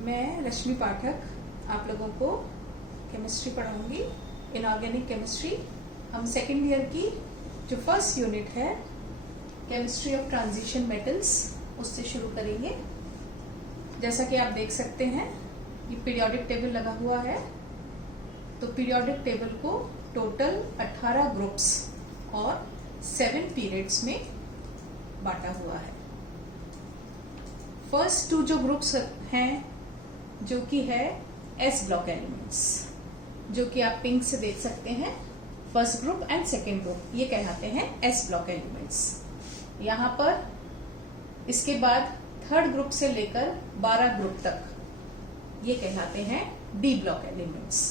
मैं रश्मि पाठक आप लोगों को केमिस्ट्री पढ़ाऊंगी। इनऑर्गेनिक केमिस्ट्री हम सेकेंड ईयर की जो फर्स्ट यूनिट है केमिस्ट्री ऑफ ट्रांजिशन मेटल्स उससे शुरू करेंगे। जैसा कि आप देख सकते हैं ये पीरियोडिक टेबल लगा हुआ है। तो पीरियोडिक टेबल को टोटल 18 ग्रुप्स और 7 पीरियड्स में बांटा हुआ है। फर्स्ट 2 जो ग्रुप्स हैं जो कि है एस ब्लॉक एलिमेंट्स, जो कि आप पिंक से देख सकते हैं। First group and second group ये कहलाते हैं एस ब्लॉक एलिमेंट्स। यहाँ पर इसके बाद थर्ड ग्रुप से लेकर 12 ग्रुप तक ये कहलाते हैं डी ब्लॉक एलिमेंट्स,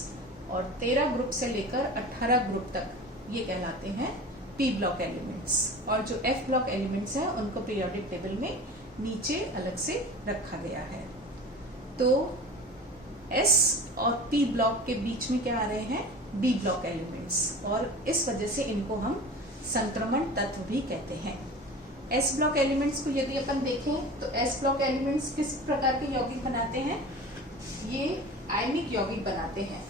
और 13 ग्रुप से लेकर 18 ग्रुप तक ये कहलाते हैं पी ब्लॉक एलिमेंट्स। और जो एफ ब्लॉक एलिमेंट्स हैं उनको पीरियोडिक टेबल में नीचे अलग से रखा गया है। तो एस और पी ब्लॉक के बीच में क्या आ रहे हैं, डी ब्लॉक एलिमेंट्स, और इस वजह से इनको हम संक्रमण तत्व भी कहते हैं। एस ब्लॉक एलिमेंट्स को यदि अपन देखें तो एस ब्लॉक एलिमेंट्स किस प्रकार के यौगिक बनाते हैं, ये आयनिक यौगिक बनाते हैं।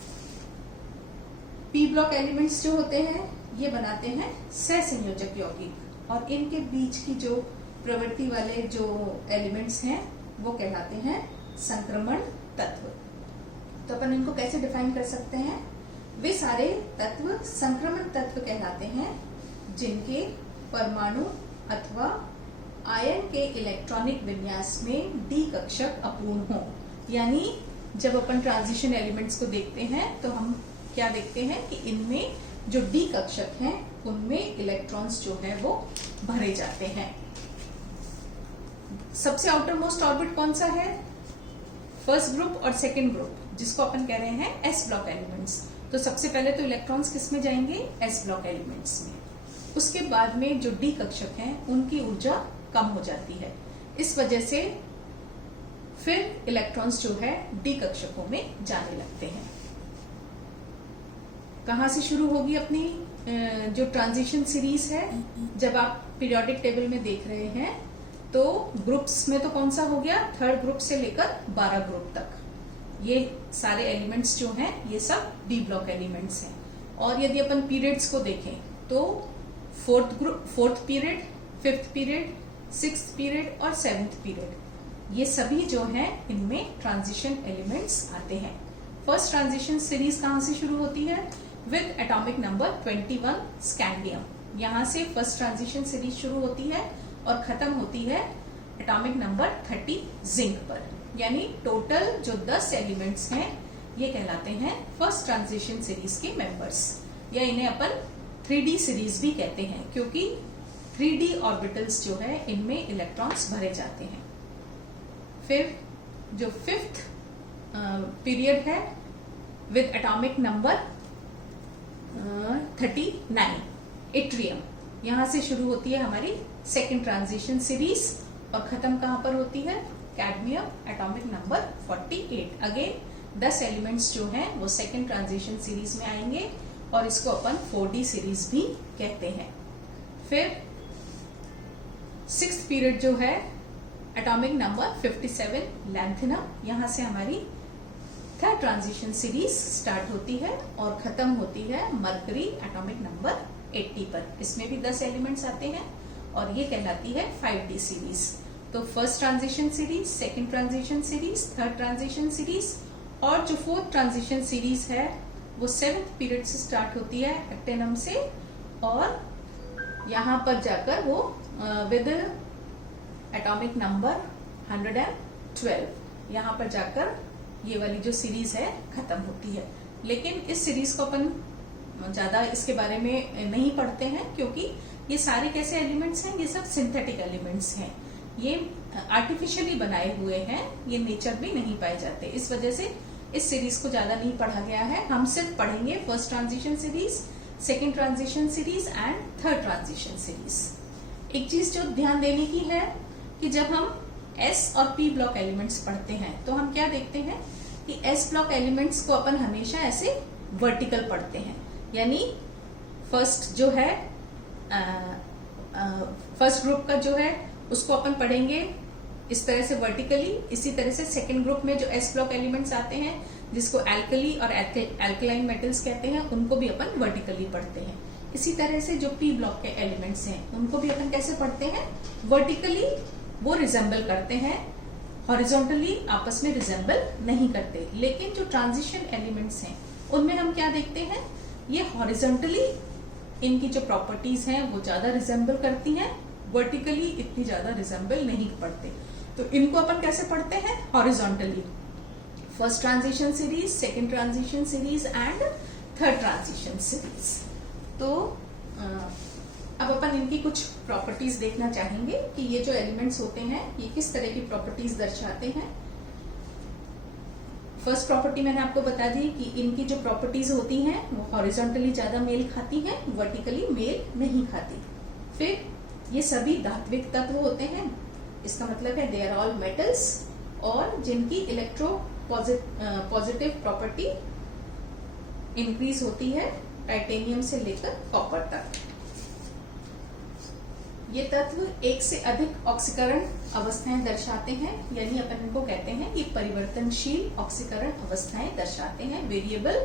पी ब्लॉक एलिमेंट्स जो होते हैं ये बनाते हैं सहसंयोजक यौगिक, और इनके बीच की जो प्रवृत्ति वाले जो एलिमेंट्स हैं वो कहलाते हैं संक्रमण तत्व। तो अपन इनको कैसे डिफाइन कर सकते हैं, वे सारे तत्व संक्रमण तत्व कहलाते हैं जिनके परमाणु अथवा आयन के इलेक्ट्रॉनिक विन्यास में डी कक्षक अपूर्ण हो। यानी जब अपन ट्रांजिशन एलिमेंट्स को देखते हैं तो हम क्या देखते हैं कि इनमें जो डी कक्षक हैं उनमें इलेक्ट्रॉन्स जो है वो भरे जाते हैं। सबसे आउटर मोस्ट ऑर्बिट कौन सा है, फर्स्ट ग्रुप और सेकेंड ग्रुप, जिसको अपन कह रहे हैं एस ब्लॉक एलिमेंट्स। तो सबसे पहले तो इलेक्ट्रॉन्स किस में जाएंगे, एस ब्लॉक एलिमेंट्स में। उसके बाद में जो डी कक्षक हैं उनकी ऊर्जा कम हो जाती है, इस वजह से फिर इलेक्ट्रॉन्स जो है डी कक्षकों में जाने लगते हैं। कहां से शुरू होगी अपनी जो ट्रांजिशन सीरीज है, जब आप पीरियोडिक टेबल में देख रहे हैं तो ग्रुप्स में तो कौन सा हो गया, थर्ड ग्रुप से लेकर 12 ग्रुप तक ये सारे एलिमेंट्स जो हैं ये सब डी ब्लॉक एलिमेंट्स हैं। और यदि अपन पीरियड्स को देखें तो fourth period, fifth period, sixth period और सेवेंथ पीरियड, ये सभी जो हैं इनमें ट्रांजिशन एलिमेंट्स आते हैं। फर्स्ट ट्रांजिशन सीरीज कहां से शुरू होती है, विद एटॉमिक नंबर 21 स्कैंडियम। यहाँ से फर्स्ट ट्रांजिशन सीरीज शुरू होती है और खत्म होती है एटॉमिक नंबर 30 जिंक पर। यानी टोटल जो 10 एलिमेंट्स हैं ये कहलाते हैं फर्स्ट ट्रांजिशन सीरीज के मेंबर्स, या इन्हें अपन 3D सीरीज भी कहते हैं, क्योंकि 3D ऑर्बिटल्स जो है इनमें इलेक्ट्रॉन्स भरे जाते हैं। फिर जो फिफ्थ पीरियड है विद एटॉमिक नंबर 39 इट्रियम, यहां से शुरू होती है हमारी सेकेंड ट्रांजिशन सीरीज और खत्म कहां पर होती है, cadmium atomic number 48। Again 10 elements जो हैं वो सेकेंड ट्रांजिशन सीरीज में आएंगे और इसको अपन 4D सीरीज भी कहते हैं। फिर सिक्स्थ पीरियड जो है एटॉमिक नंबर 57 लैंथिनम, यहां से हमारी थर्ड ट्रांजिशन सीरीज स्टार्ट होती है और खत्म होती है मरकरी एटॉमिक नंबर 80 पर। इसमें भी 10 एलिमेंट्स आते हैं और ये कहलाती है 5D सीरीज। तो first transition series, second transition series, third transition series, और जो फोर्थ ट्रांजिशन सीरीज है वो 7th पीरियड से स्टार्ट होती है एक्टिनम से, और यहां पर जाकर वो विद एटॉमिक नंबर 112 यहां पर जाकर ये वाली जो सीरीज है खत्म होती है। लेकिन इस सीरीज को अपन ज्यादा इसके बारे में नहीं पढ़ते हैं, क्योंकि ये सारे कैसे एलिमेंट्स हैं, ये सब सिंथेटिक एलिमेंट्स हैं, ये आर्टिफिशियली बनाए हुए हैं, ये नेचर में नहीं पाए जाते। इस वजह से इस सीरीज को ज्यादा नहीं पढ़ा गया है। हम सिर्फ पढ़ेंगे first transition series, second transition series and third transition series. एक चीज जो ध्यान देने की है कि जब हम एस और पी ब्लॉक एलिमेंट्स पढ़ते हैं तो हम क्या देखते हैं कि एस ब्लॉक एलिमेंट्स को अपन हमेशा ऐसे वर्टिकल पढ़ते हैं। यानी फर्स्ट जो है फर्स्ट ग्रुप का जो है उसको अपन पढ़ेंगे इस तरह से वर्टिकली। इसी तरह से सेकेंड ग्रुप में जो एस ब्लॉक एलिमेंट्स आते हैं, जिसको एल्कली और एल्कलाइन मेटल्स कहते हैं, उनको भी अपन वर्टिकली पढ़ते हैं। इसी तरह से जो पी ब्लॉक के एलिमेंट्स हैं, उनको भी अपन कैसे पढ़ते हैं? वर्टिकली वो रिजेंबल करते हैं, हॉरिजॉन्टली आपस में रिजेंबल नहीं करते। लेकिन जो ट्रांजिशन एलिमेंट्स हैं, उनमें हम क्या देखते हैं? ये हॉरिजॉन्टली इनकी जो प्रॉपर्टीज हैं वो ज्यादा रिजेंबल करती हैं, वर्टिकली इतनी ज्यादा रिजेंबल नहीं पढ़ते। तो इनको अपन कैसे पढ़ते हैं? Horizontally. First transition series, second transition series and third transition series. तो अब अपन इनकी कुछ प्रॉपर्टीज देखना चाहेंगे कि ये जो एलिमेंट्स होते हैं ये किस तरह की प्रॉपर्टीज दर्शाते हैं। फर्स्ट प्रॉपर्टी मैंने आपको बता दी कि इनकी जो प्रॉपर्टीज होती हैं वो हॉरिजॉन्टली ज्यादा मेल खाती हैं, वर्टिकली मेल नहीं खाती। फिर ये सभी धात्विक तत्व होते हैं, इसका मतलब है दे आर ऑल मेटल्स, और जिनकी इलेक्ट्रो पॉजिटिव प्रॉपर्टी इंक्रीज होती है टाइटेनियम से लेकर कॉपर तक। ये तत्व एक से अधिक ऑक्सीकरण अवस्थाएं दर्शाते हैं, यानी अपन इनको कहते हैं ये परिवर्तनशील ऑक्सीकरण अवस्थाएं दर्शाते हैं, वेरिएबल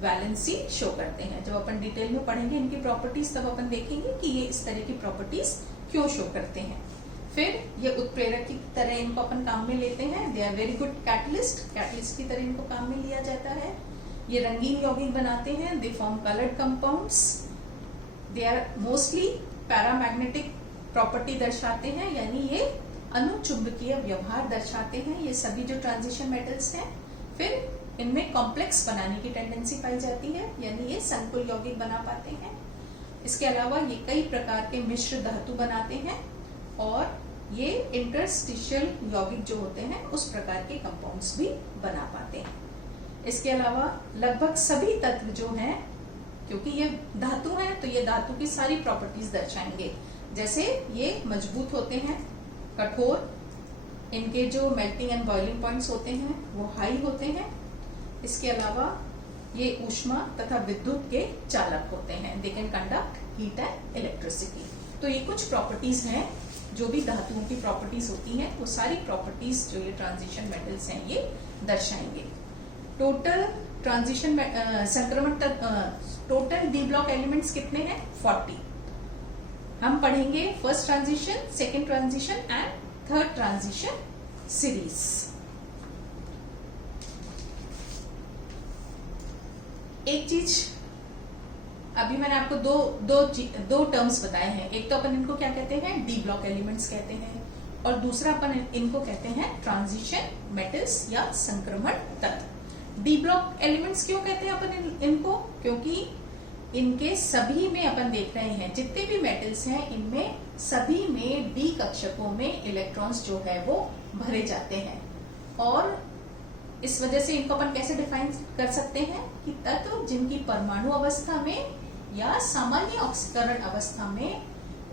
वैलेंसी शो करते हैं। जब अपन डिटेल में पढ़ेंगे इनकी प्रॉपर्टीज, तब अपन देखेंगे कि ये इस तरह की प्रॉपर्टीज क्यों शो करते हैं। फिर ये उत्प्रेरक की तरह इनको अपन काम में लेते हैं, they are very good catalyst की तरह इनको काम में लिया जाता है। ये रंगीन यौगिक बनाते हैं, they form coloured compounds, they are mostly paramagnetic property दर्शाते हैं, यानी ये अनुचुंबकीय व्यवहार दर्शाते हैं, ये सभी जो ट्रांजिशन मेटल्स हैं। फिर इनमें कॉम्प्लेक्स बनाने की टेंडेंसी पाई जाती है, यानी ये संकुल यौगिक बना पाते हैं। इसके अलावा ये कई प्रकार के मिश्र धातु बनाते हैं, और ये इंटरस्टिशियल यौगिक जो होते हैं उस प्रकार के कंपाउंड्स भी बना पाते हैं। इसके अलावा लगभग सभी तत्व जो हैं, क्योंकि ये धातु हैं तो ये धातु की सारी प्रॉपर्टीज दर्शाएंगे। जैसे ये मजबूत होते हैं, कठोर, इनके जो मेल्टिंग एंड बॉइलिंग पॉइंट्स होते हैं वो हाई होते हैं। इसके अलावा ये ऊष्मा तथा विद्युत के चालक होते हैं, they can conduct heat and electricity. तो ये कुछ प्रॉपर्टीज हैं, जो भी धातुओं की प्रॉपर्टीज होती हैं वो सारी प्रॉपर्टीज जो ये ट्रांजिशन मेटल्स हैं ये दर्शाएंगे। टोटल ट्रांजिशन संक्रमण टोटल डी ब्लॉक एलिमेंट्स कितने हैं? 40। हम पढ़ेंगे first transition, second transition and third transition series. एक चीज अभी मैंने आपको दो टर्म्स बताए हैं। एक तो अपन इनको क्या कहते हैं? डी ब्लॉक एलिमेंट्स कहते हैं, और दूसरा अपन इनको कहते हैं ट्रांजिशन मेटल्स या संक्रमण तत्व। डी ब्लॉक एलिमेंट्स क्यों कहते हैं अपन इनको? क्योंकि इनके सभी में अपन देख रहे हैं जितने भी मेटल्स हैं इनमें सभी में डी कक्षकों में इलेक्ट्रॉन्स जो है वो भरे जाते हैं, और इस वजह से इनको अपन कैसे डिफाइन कर सकते हैं कि तत्व जिनकी परमाणु अवस्था में या सामान्य ऑक्सीकरण अवस्था में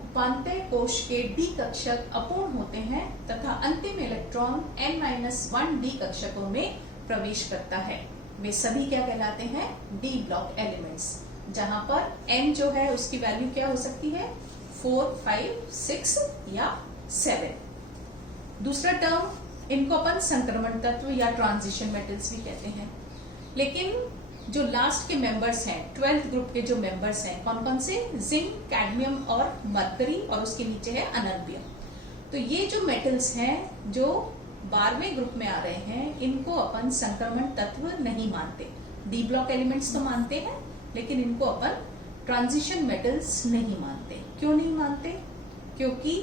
उपांत्य कोश के डी कक्षक अपूर्ण होते हैं तथा अंतिम इलेक्ट्रॉन n-1 डी कक्षकों में प्रवेश करता है, वे सभी क्या कहलाते हैं? D block elements. जहां पर n जो है उसकी वैल्यू क्या हो सकती है? 4, 5, 6 या 7। दूसरा टर्म इनको अपन संक्रमण तत्व या ट्रांजिशन मेटल्स भी कहते हैं। लेकिन जो लास्ट के मेंबर्स हैं, 12th ग्रुप के जो मेंबर्स हैं, कौन कौन से? जिंक, कैडमियम और मरकरी, और उसके नीचे है अनर्बियम। तो ये जो मेटल्स हैं जो 12वें ग्रुप में आ रहे हैं, इनको अपन संक्रमण तत्व नहीं मानते। डी ब्लॉक एलिमेंट्स तो मानते हैं, लेकिन इनको अपन ट्रांजिशन मेटल्स नहीं मानते। क्यों नहीं मानते? क्योंकि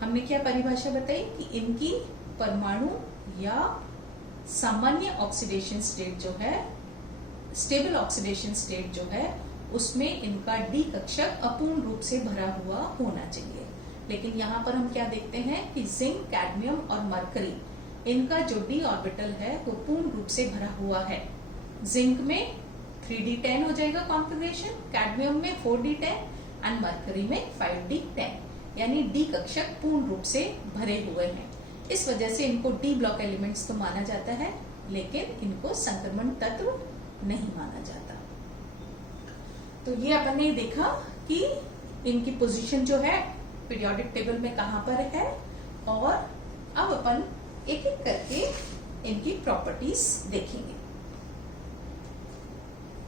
हमने क्या परिभाषा बताई कि इनकी परमाणु या सामान्य ऑक्सीडेशन स्टेट जो है, स्टेबल ऑक्सीडेशन स्टेट जो है, उसमें इनका डी कक्षक अपूर्ण रूप से भरा हुआ होना चाहिए। लेकिन यहाँ पर हम क्या देखते हैं कि जिंक, कैडमियम और मरकरी, इनका जो डी ऑर्बिटल है वो पूर्ण रूप से भरा हुआ है। जिंक में 3d10 हो जाएगा कॉन्फिगरेशन, कैडमियम में 4d10 एंड मरकरी में 5d10, यानी डी कक्षक पूर्ण रूप से भरे हुए हैं। इस वजह से इनको डी ब्लॉक एलिमेंट्स तो माना जाता है, लेकिन इनको संक्रमण तत्व नहीं माना जाता। तो ये अपन ने देखा कि इनकी पोजीशन जो है पीरियोडिक टेबल में कहां पर है, और अब अपन एक एक करके इनकी प्रॉपर्टीज देखेंगे।